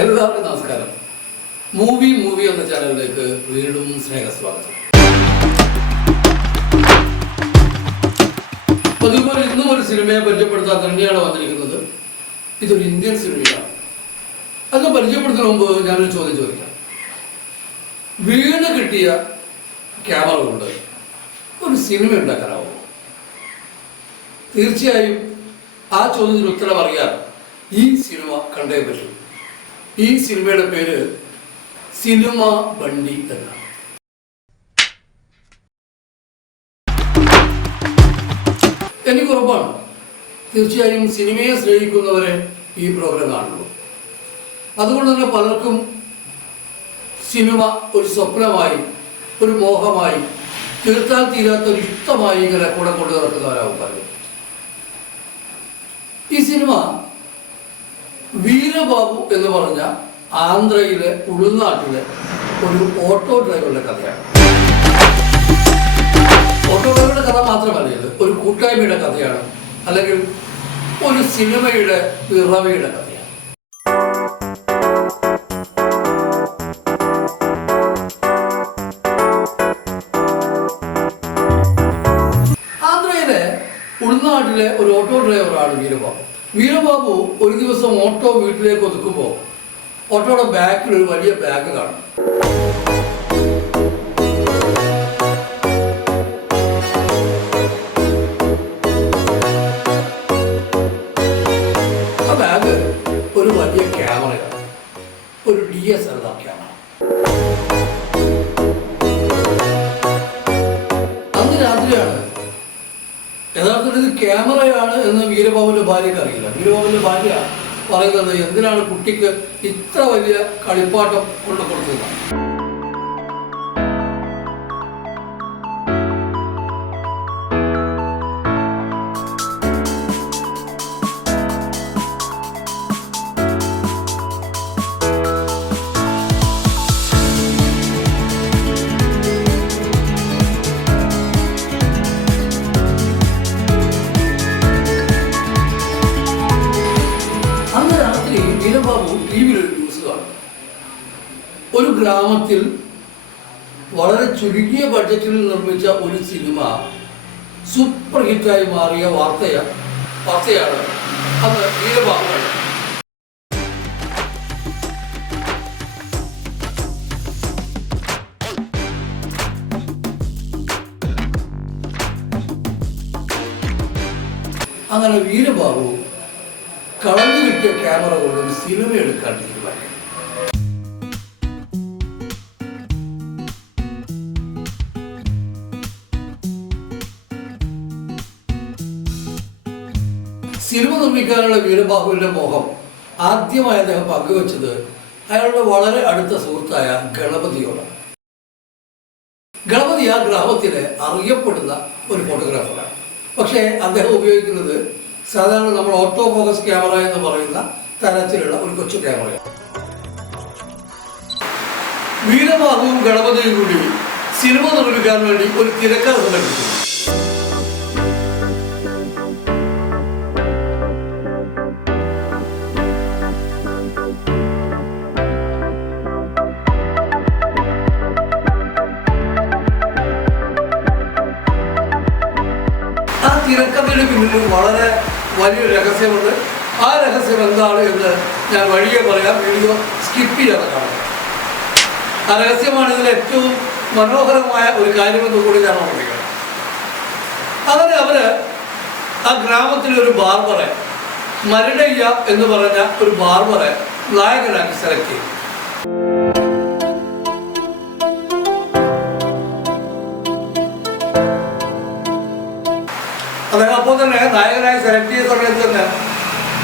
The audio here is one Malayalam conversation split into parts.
എല്ലാവർക്കും നമസ്കാരം. മൂവി എന്ന ചാനലിലേക്ക് വീണ്ടും സ്നേഹസ്വാഗതം. അതുപോലെ ഇന്നും ഒരു സിനിമയെ പരിചയപ്പെടുത്താൻ തന്നെയാണ് വന്നിരിക്കുന്നത്. ഇതൊരു ഇന്ത്യൻ സിനിമയാണ്. അത് പരിചയപ്പെടുത്തുന്ന മുമ്പ് ഞാനൊരു ചോദ്യം ചോദിക്കാം. വീണ് കിട്ടിയ ക്യാമറ കൊണ്ട് ഒരു സിനിമ ഉണ്ടാക്കാനാവോ? തീർച്ചയായും ആ ചോദ്യത്തിന് ഉത്തരം അറിയാൻ ഈ സിനിമ കണ്ടേ പറ്റൂ. ഈ സിനിമയുടെ പേര് സിനിമ ബണ്ടി എന്നാണ്. എനിക്ക് ഉറപ്പാണ് തീർച്ചയായും സിനിമയെ സ്നേഹിക്കുന്നവരെ ഈ പ്രോഗ്രാം കാണുള്ളൂ. അതുകൊണ്ട് തന്നെ പലർക്കും സിനിമ ഒരു സ്വപ്നമായി, ഒരു മോഹമായി, തീർത്താൽ തീരാത്ത ഒരു ഇഷ്ടമായി ഇങ്ങനെ കൂടെ കൊണ്ടു നടക്കുന്നവരാവും പലരും. ഈ സിനിമ വീരബാബു എന്ന് പറഞ്ഞ ആന്ധ്രയിലെ ഉൾനാട്ടിലെ ഒരു ഓട്ടോ ഡ്രൈവറുടെ കഥയാണ്. ഓട്ടോ ഡ്രൈവറുടെ കഥ മാത്രമല്ല, ഇത് ഒരു കൂട്ടായ്മയുടെ കഥയാണ്, അല്ലെങ്കിൽ ഒരു സിനിമയുടെ പിറവിയുടെ കഥയാണ്. ആന്ധ്രയിലെ ഉൾനാട്ടിലെ ഒരു ഓട്ടോ ഡ്രൈവറാണ് വീരബാബു. വീരബാബു ഒരു ദിവസം ഓട്ടോ വീട്ടിലേക്ക് ഒതുക്കുമ്പോൾ ഓട്ടോയുടെ ബാക്കിൽ ഒരു വലിയ ബാഗ് കാണും. ആ ബാഗ് ഒരു വലിയ ക്യാമറയാണ്, ഒരു DSLR ക്യാമറ. അന്ന് രാത്രിയാണ്. യഥാർത്ഥത്തിൽ ഇത് ക്യാമറയാണ് എന്ന് വീരബാബുവിന്റെ ഭാര്യക്ക് അറിയില്ല. വീരബാബുവിന്റെ ഭാര്യ പറയുന്നത്, എന്തിനാണ് കുട്ടിക്ക് ഇത്ര വലിയ കളിപ്പാട്ടം കൊണ്ടു കൊടുത്തത്? വീരബാബു ടിവിയിൽ ഒരു ന്യൂസ് കാണും. ഒരു ഗ്രാമത്തിൽ വളരെ ചുരുങ്ങിയ ബഡ്ജറ്റിൽ നിർമ്മിച്ച ഒരു സിനിമ സൂപ്പർ ഹിറ്റായി മാറിയ വാർത്തയാണ് അത് വീരബാബു കണ്ടത്. അങ്ങനെ വീരബാബു കളഞ്ഞു കിട്ടിയ ക്യാമറ കൊണ്ട് ഒരു സിനിമ എടുക്കാൻ തീരുമാനിക്കും. സിനിമ നിർമ്മിക്കാനുള്ള വീരബാബുവിന്റെ മോഹം ആദ്യമായി അദ്ദേഹം പങ്കുവച്ചത് അയാളുടെ വളരെ അടുത്ത സുഹൃത്തായ ഗണപതിയോടാണ്. ഗണപതി ആ ഗ്രാമത്തിലെ അറിയപ്പെടുന്ന ഒരു ഫോട്ടോഗ്രാഫറാണ്. പക്ഷേ അദ്ദേഹം ഉപയോഗിക്കുന്നത് സാധാരണ നമ്മൾ ഓട്ടോ ഫോക്കസ് ക്യാമറ എന്ന് പറയുന്ന തരത്തിലുള്ള ഒരു കൊച്ചു ക്യാമറയാണ്. വീരബാബുവും ഗണപതിയും കൂടി സിനിമ നിർമ്മിക്കാൻ വേണ്ടി ഒരു തിരക്കഥ സംഘടിപ്പിച്ചു. ആ തിരക്കഥയുടെ പിന്നിൽ വളരെ വലിയൊരു രഹസ്യമുണ്ട്. ആ രഹസ്യം എന്താണ് എന്ന് ഞാൻ വഴിയെ പറയാം. വീഡിയോ സ്കിപ്പ് ചെയ്യാതെ കാണാം. ആ രഹസ്യമാണ് ഇതിൽ ഏറ്റവും മനോഹരമായ ഒരു കാര്യമെന്ന് കൂടി ഞാൻ ഓർമ്മിക്കണം. അങ്ങനെ അവര് ആ ഗ്രാമത്തിലെ ഒരു ബാർബറെ, മരുടയ്യ എന്ന് പറഞ്ഞ ഒരു ബാർബറെ നായകനാക്കി സെലക്ട് ചെയ്തു. അദ്ദേഹം അപ്പോൾ തന്നെ നായകനായി സെലക്ട് ചെയ്ത സമയത്ത് തന്നെ,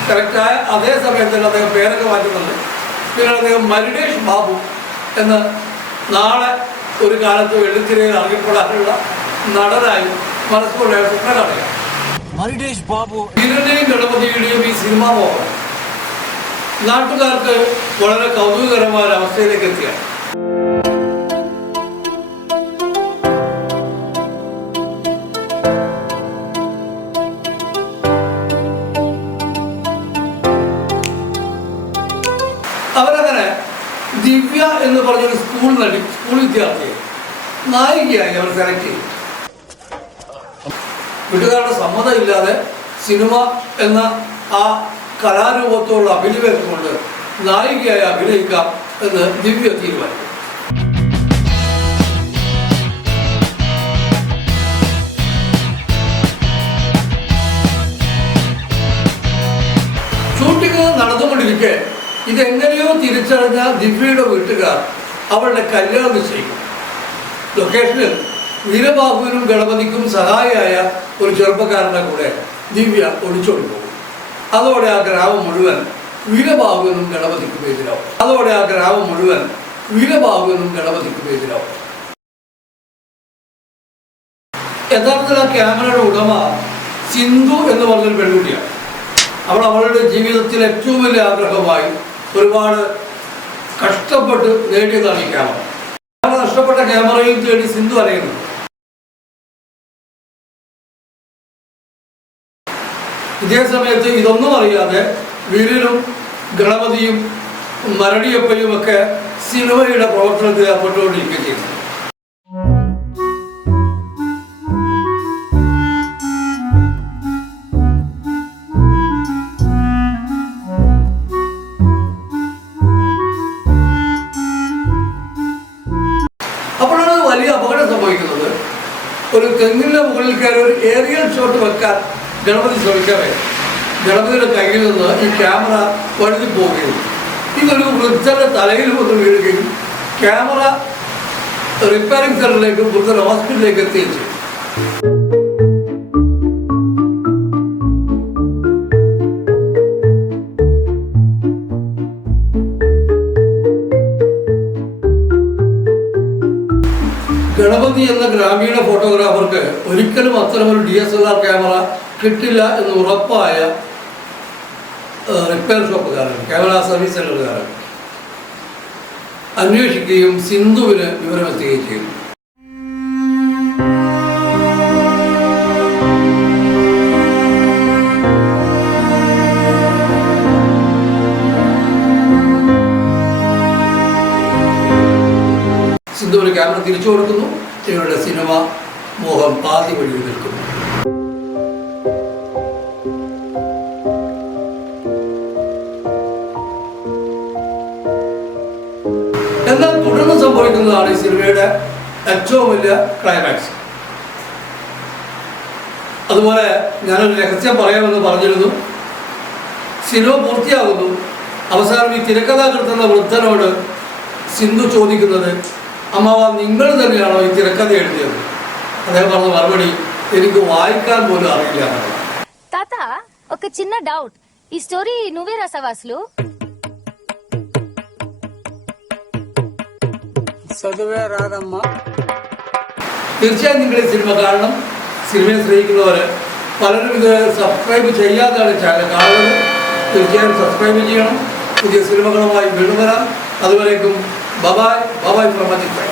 സെലക്റ്റായ അതേ സമയത്ത് തന്നെ അദ്ദേഹം പേരൊക്കെ മാറ്റുന്നുണ്ട്. പിന്നെ അദ്ദേഹം മരുടേഷ് ബാബു എന്ന് നാളെ ഒരു കാലത്ത് വെള്ളിത്തിരയിൽ അറിയപ്പെടാനുള്ള നടനായി മനസ്സുകൊണ്ട് സ്വപ്നം കാണുക. മരുടേഷ് ബാബു വീരന്റെയും ഗണപതിയുടെയും ഈ സിനിമാ മോഹം നാട്ടുകാർക്ക് വളരെ കൗതുകകരമായ ഒരു അവസ്ഥയിലേക്ക് എത്തിയാണ്. അവരങ്ങനെ ദിവ്യ എന്ന് പറഞ്ഞൊരു സ്കൂൾ വിദ്യാർത്ഥിയെ നായികയായി അവർ സെലക്ട് ചെയ്തു. വീട്ടുകാരുടെ സമ്മതമില്ലാതെ സിനിമ എന്ന ആ കലാരൂപത്തോടുള്ള അഭിനിവേശം കൊണ്ട് നായികയായി അഭിനയിക്കാം എന്ന് ദിവ്യ തീരുമാനിച്ചു. ഷൂട്ടിംഗ് നടന്നുകൊണ്ടിരിക്കെ ഇതെങ്ങനെയോ തിരിച്ചറിഞ്ഞ ദിവ്യയുടെ വീട്ടുകാർ അവളുടെ കല്യാണം നിശ്ചയിക്കും. ലൊക്കേഷനിൽ വീരബാഹുവിനും ഗണപതിക്കും സഹായിയായ ഒരു ചെറുപ്പക്കാരൻ്റെ കൂടെ ദിവ്യ ഒളിച്ചോടി പോകും. അതോടെ ആ ഗ്രാമം മുഴുവൻ വീരബാഹുവിനും ഗണപതിക്കും എതിരാവും. യഥാർത്ഥത്തിൽ ആ ക്യാമറയുടെ ഉടമ സിന്ധു എന്ന് പറഞ്ഞൊരു പെൺകുട്ടിയാണ്. അവളുടെ ജീവിതത്തിൽ ഏറ്റവും വലിയ ആഗ്രഹമായി ഒരുപാട് കഷ്ടപ്പെട്ട് നേടിയതാണ് ഈ ക്യാമറ. നഷ്ടപ്പെട്ട ക്യാമറയിൽ തേടി സിന്ധു അറിയുന്നു. ഇതേ സമയത്ത് ഇതൊന്നും അറിയാതെ വീരനും ഗണപതിയും മരടിയപ്പയും ഒക്കെ സിനിമയുടെ പ്രവർത്തനത്തിൽ ഏർപ്പെട്ടുകൊണ്ടിരിക്കുകയും ചെയ്യുന്നു. അപ്പോഴാണ് വലിയ അപകടം സംഭവിക്കുന്നത്. ഒരു തെങ്ങിൻ്റെ മുകളിൽ കയറി ഒരു ഏറിയൽ ഷോട്ട് വെക്കാൻ ഗണപതി ശ്രമിക്കവേ ഗണപതിയുടെ കയ്യിൽ നിന്ന് ഈ ക്യാമറ വഴുതി പോവുകയും ഇതൊരു വൃദ്ധന്റെ തലയിൽ വന്ന് വീഴുകയും ക്യാമറ റിപ്പയറിംഗ് സെന്ററിലേക്ക് വൃദ്ധ ഹോസ്പിറ്റലിലേക്ക് എത്തുകയും ചെയ്തു. ഗണപതി എന്ന ഗ്രാമീണ ഫോട്ടോഗ്രാഫർക്ക് ഒരിക്കലും അത്തരമൊരു DSLR ക്യാമറ കിട്ടില്ല എന്ന് ഉറപ്പായ റിപ്പയർ ഷോപ്പുകാരൻ, ക്യാമറ സർവീസ് സെൻ്ററുകാരൻ അന്വേഷിക്കുകയും സിന്ധുവിന് വിവരമെത്തുകയും ചെയ്തു. സിന്ധുവിന് ക്യാമറ തിരിച്ചു കൊടുക്കുന്നു. ഇവരുടെ സിനിമ മോഹം പാതി വഴി നിൽക്കുന്നു. എന്നാൽ തുടർന്ന് സംഭവിക്കുന്നതാണ് ഈ സിനിമയുടെ ഏറ്റവും വലിയ ക്ലൈമാക്സ്. അതുപോലെ ഞാനൊരു രഹസ്യം പറയാമെന്ന് പറഞ്ഞിരുന്നു. സിനിമ പൂർത്തിയാകുന്നു. അവസാനം ഈ തിരക്കഥാകൃത്ത് എന്ന വൃദ്ധനോട് സിന്ധു ചോദിക്കുന്നത്, അമ്മാവ നിങ്ങൾ തന്നെയാണോ ഈ തിരക്കഥ എഴുതിയത്? അദ്ദേഹം പറഞ്ഞ മറുപടി, എനിക്ക് വായിക്കാൻ പോലും അറിയില്ല. తాత ఒక చిన్న డౌట్, ఈ స్టోరీ నువ్వే రాసావా అసలు? చదివే రాదమ్మా. തീർച്ചയായും നിങ്ങൾ ഈ സിനിമ കാണണം. സിനിമയെ സ്നേഹിക്കുന്നവർ പലരും ഇത് സബ്സ്ക്രൈബ് ചെയ്യാതാണ് ചാനൽ കാണുന്നത്. തീർച്ചയായും സബ്സ്ക്രൈബ് ചെയ്യണം. പുതിയ സിനിമകളുമായി വീണ്ടും വരാം. അതുവരേക്കും ബബായ് ഫ്രം അജിത്.